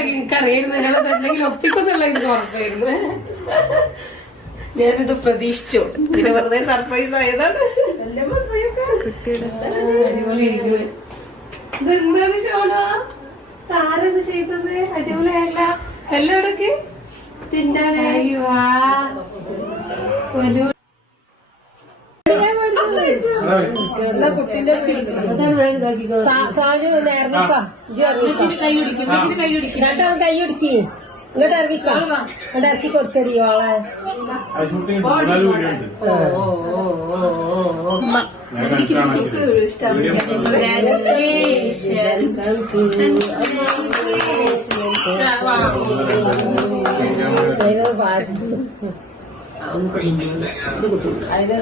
എനിക്കറിയായിരുന്നു നിങ്ങളത് എന്തെങ്കിലും ഒപ്പിക്കുന്നുള്ള എനിക്ക് ഉറപ്പായിരുന്നു. ഞാനിത് പ്രതീക്ഷിച്ചു. പിന്നെ വെറുതെ സർപ്രൈസ് ആയതാണ്. അടിപൊളിയിരിക്കുന്നത്. ഇതെന്താണ് ഷോണ? ആരത് ചെയ്തത്? അടിപൊളിയല്ല. എല്ലായിടക്ക് തിന്നാനായി വാ. കുട്ടിന്റെ കൈ ഒടുക്കി ഇങ്ങോട്ട് ഇറങ്ങിക്കോ. ഇവിടെ ഇറക്കി കൊടുക്കടി ഓളെ. അതിന്റെ